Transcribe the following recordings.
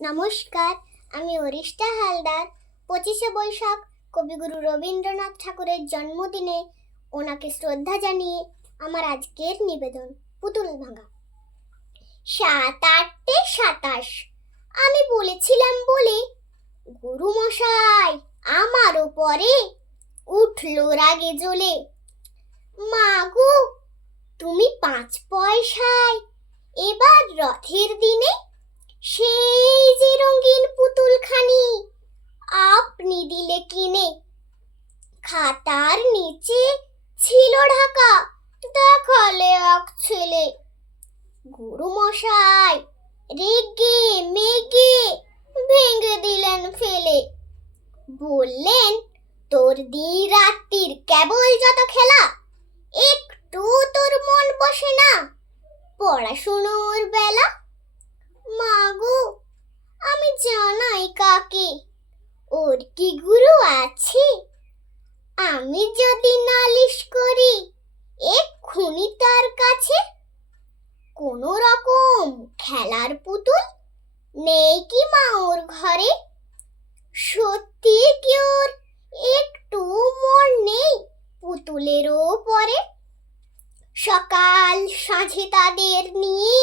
নমস্কার, আমি অরিষ্টা হালদার। 25শে বৈশাখ কবিগুরু রবীন্দ্রনাথ ঠাকুরের জন্মদিনে ওনাকে শ্রদ্ধা জানিয়ে আমার আজকের নিবেদন পুতুল ভাঙা। 7-8 27 আমি বলেছিলাম বলে গুরু মশাই আমার উপরে উঠলো রাগে জ্বলে। মা গো, তুমি 5 পয়সায় এবার রথের দিনে সেই যে রঙিন পুতুলখানি আপনি দিলে কিনে। খাতার নিচে ছিল ঢাকা, দেখালে এক ছেলে। গুরু মশাই রেগে মেগে ভেঙে দিলেন ফেলে। বললেন, তোর দিন রাত্রির কেবল যত খেলা, একটু তোর মন বসে না পড়াশুনোর বেলা। মা গো, আমি জানাই কাকে, ওর কি গুরু আছে? আমি যদি নালিশ করি এক্ষুনি তার কাছে। কোন রকম খেলার পুতুল নেই কি মা ওর ঘরে? সত্যি কি ওর একটু মন নেই পুতুলের ওপরে? সকাল সাঁঝে তাদের নিয়ে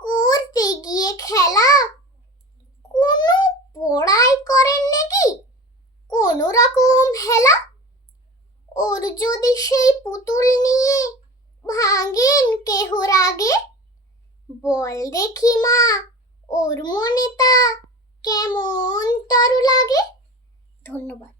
করতে গিয়ে খেলা কোনো পড়াই করেন নাকি কোন রকম হেলা? ওর যদি সেই পুতুল নিয়ে ভাঙেন কেহ রাগে, বল দেখি মা ওর মনে তা কেমন তর লাগে। ধন্যবাদ।